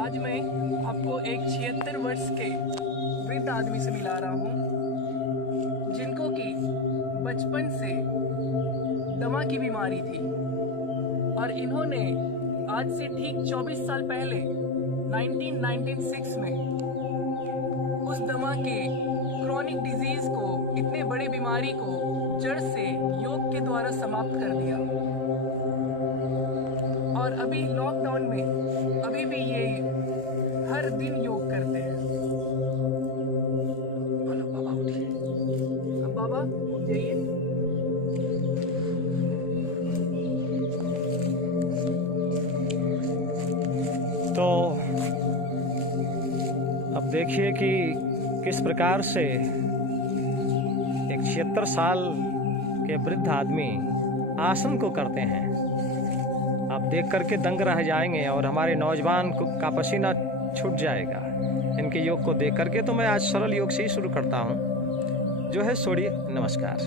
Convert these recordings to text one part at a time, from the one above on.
आज मैं आपको एक 76 वर्ष के वृद्ध आदमी से मिला रहा हूँ जिनको कि बचपन से दमा की बीमारी थी और इन्होंने आज से ठीक 24 साल पहले 1996 में उस दमा के क्रॉनिक डिजीज को, इतने बड़े बीमारी को जड़ से योग के द्वारा समाप्त कर दिया। और अभी लॉकडाउन में अभी भी ये हर दिन योग करते हैं। हेलो बाबा, उठिए। अब बाबा उठ जाइए। तो अब देखिए कि किस प्रकार से एक 76 साल के वृद्ध आदमी आसन को करते हैं। आप देख करके दंग रह जाएंगे और हमारे नौजवान का पसीना छूट जाएगा इनके योग को देख करके। तो मैं आज सरल योग से ही शुरू करता हूँ, जो है सूर्य नमस्कार।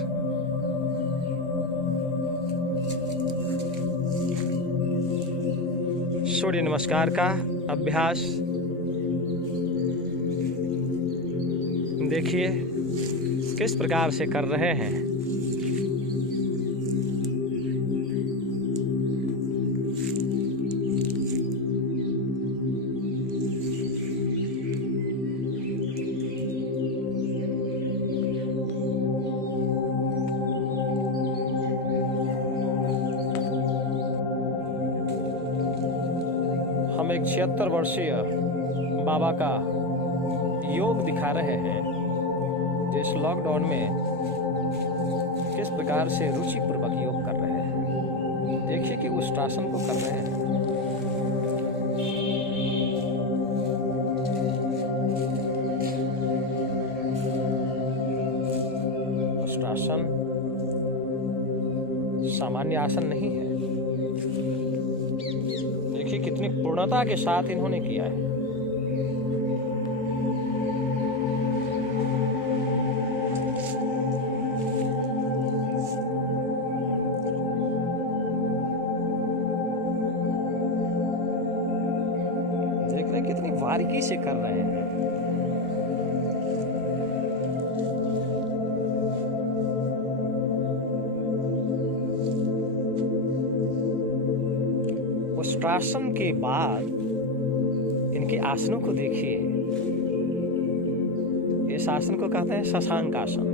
सूर्य नमस्कार का अभ्यास देखिए किस प्रकार से कर रहे हैं। हम एक 76 वर्षीय बाबा का योग दिखा रहे हैं, जो इस लॉकडाउन में किस प्रकार से रुचिपूर्वक योग कर रहे हैं। देखिए कि उष्ट्रासन को कर रहे हैं। उष्ट्रासन सामान्य आसन नहीं है। देखिए कितनी पूर्णता के साथ इन्होंने किया है। देख रहे कितनी बारीकी से कर रहे हैं। उष्ट्रासन के बाद इनके आसनों को देखिए। इस आसन को कहते हैं शशांक आसन।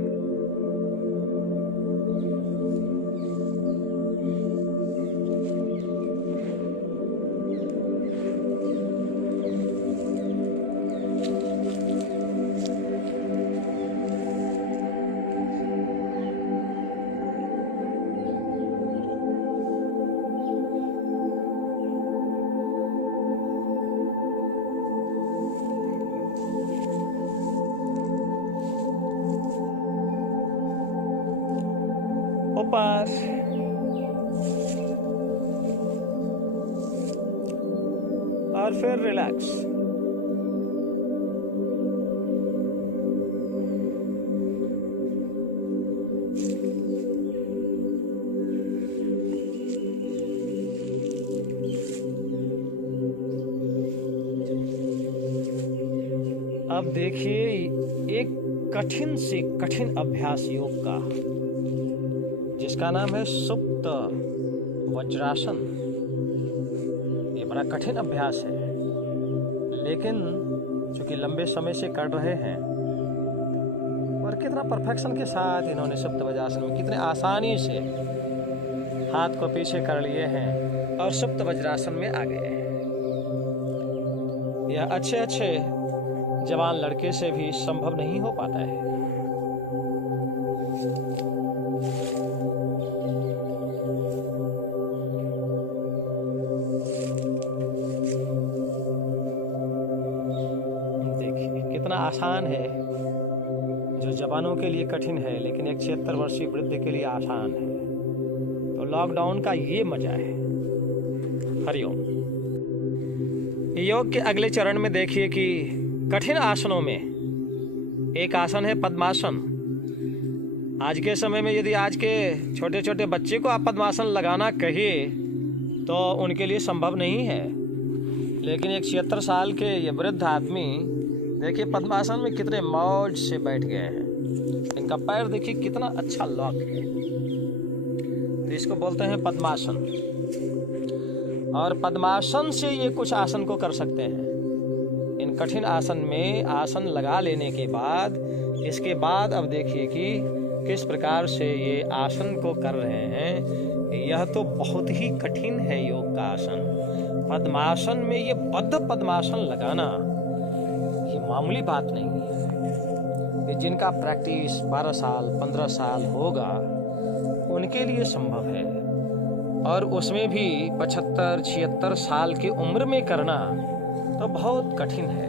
ऊपर और फिर रिलैक्स। अब देखिए एक कठिन से कठिन अभ्यास योग का, जिसका नाम है सुप्त वज्रासन। ये बड़ा कठिन अभ्यास है, लेकिन चूंकि लंबे समय से कर रहे हैं और कितना परफेक्शन के साथ इन्होंने सुप्त वज्रासन में कितने आसानी से हाथ को पीछे कर लिए हैं और सुप्त वज्रासन में आ गए हैं। यह अच्छे अच्छे जवान लड़के से भी संभव नहीं हो पाता है। कितना आसान है, जो जवानों के लिए कठिन है लेकिन एक 76 वर्षीय वृद्ध के लिए आसान है। तो लॉकडाउन का ये मजा है। हरिओम। योग के अगले चरण में देखिए कि कठिन आसनों में एक आसन है पद्मासन। आज के समय में यदि आज के छोटे छोटे बच्चे को आप पद्मासन लगाना कहिए तो उनके लिए संभव नहीं है, लेकिन एक 76 साल के ये वृद्ध आदमी देखिए पद्मासन में कितने मौज से बैठ गए हैं। इनका पैर देखिए कितना अच्छा लॉक है। तो इसको बोलते हैं पद्मासन। और पद्मासन से ये कुछ आसन को कर सकते हैं। इन कठिन आसन में आसन लगा लेने के बाद इसके बाद अब देखिए कि किस प्रकार से ये आसन को कर रहे हैं। यह तो बहुत ही कठिन है योग का आसन। पद्मासन में ये बद्ध पद्मासन लगाना ये मामूली बात नहीं है। ये जिनका प्रैक्टिस 12 साल 15 साल होगा उनके लिए संभव है, और उसमें भी 75-76 साल की उम्र में करना तो बहुत कठिन है।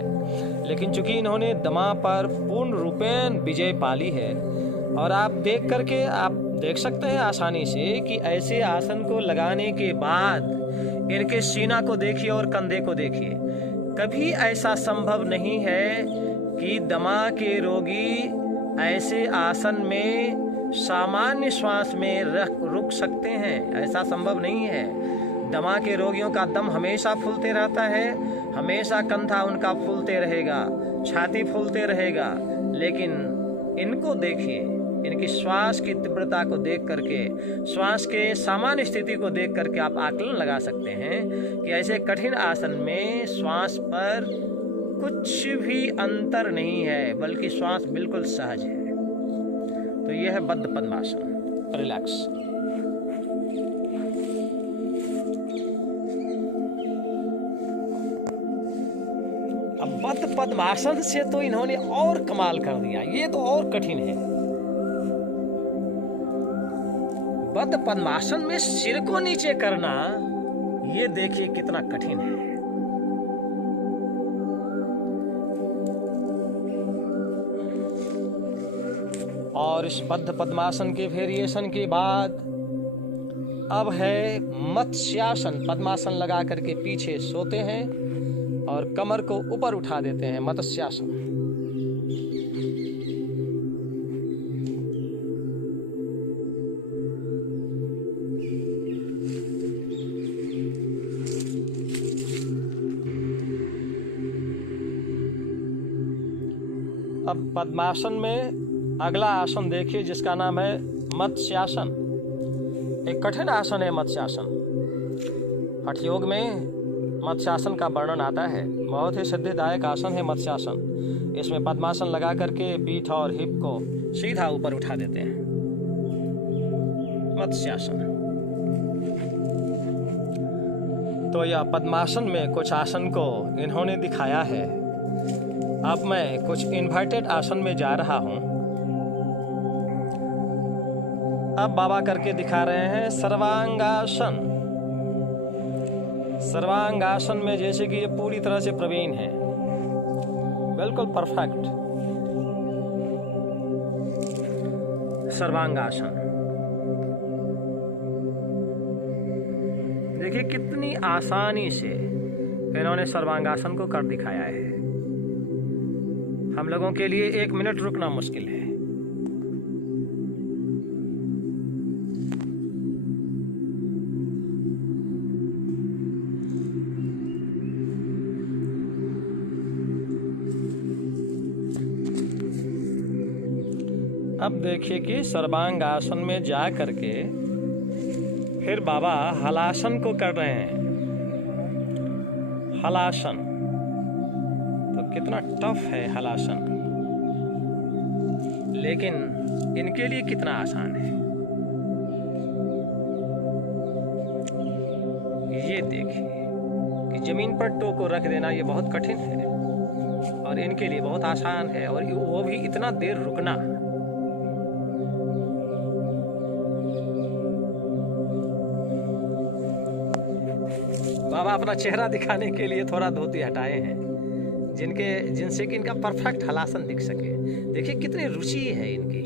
लेकिन चूंकि इन्होंने दमा पर पूर्ण रूपेण विजय पाली है, और आप देख करके आप देख सकते हैं आसानी से कि ऐसे आसन को लगाने के बाद इनके सीना को देखिए और कंधे को देखिए। कभी ऐसा संभव नहीं है कि दमा के रोगी ऐसे आसन में सामान्य श्वास में रुक सकते हैं, ऐसा संभव नहीं है। दमा के रोगियों का दम हमेशा फूलते रहता है, हमेशा कंधा उनका फूलते रहेगा, छाती फूलते रहेगा। लेकिन इनको देखिए, इनकी श्वास की तीव्रता को देख करके, श्वास के सामान्य स्थिति को देख करके आप आकलन लगा सकते हैं कि ऐसे कठिन आसन में श्वास पर कुछ भी अंतर नहीं है, बल्कि श्वास बिल्कुल सहज है। तो यह है बद्ध पद्मासन। रिलैक्स। अब बद्ध पद्मासन से तो इन्होंने और कमाल कर दिया, ये तो और कठिन है। बद्ध पद्मासन में सिर को नीचे करना ये देखिए कितना कठिन है। और इस बद्ध पद्मासन के वेरिएशन के बाद अब है मत्स्यासन। पद्मासन लगा करके पीछे सोते हैं और कमर को ऊपर उठा देते हैं, मत्स्यासन। अब पद्मासन में अगला आसन देखिए जिसका नाम है मत्स्यासन। एक कठिन आसन है मत्स्यासन। हठ योग में मत्स्यासन का वर्णन आता है। बहुत ही सिद्धिदायक आसन है मत्स्यासन। इसमें पद्मासन लगा करके पीठ और हिप को सीधा ऊपर उठा देते हैं, मत्स्यासन। तो यह पद्मासन में कुछ आसन को इन्होंने दिखाया है। अब मैं कुछ इन्वर्टेड आसन में जा रहा हूं। अब बाबा करके दिखा रहे हैं सर्वांगासन। सर्वांगासन में जैसे कि ये पूरी तरह से प्रवीण है, बिल्कुल परफेक्ट सर्वांगासन। देखिए कितनी आसानी से इन्होंने सर्वांगासन को कर दिखाया है। हम लोगों के लिए 1 मिनट रुकना मुश्किल है। अब देखिए कि सर्वांग आसन में जा करके फिर बाबा हलासन को कर रहे हैं। हलासन तो कितना टफ है हलासन, लेकिन इनके लिए कितना आसान है। ये देखिए कि जमीन पर टो को रख देना ये बहुत कठिन है, और इनके लिए बहुत आसान है, और वो भी इतना देर रुकना। बाबा अपना चेहरा दिखाने के लिए थोड़ा धोती हटाए हैं, जिनसे कि इनका परफेक्ट हलासन दिख सके। देखिए कितनी रुचि है इनकी।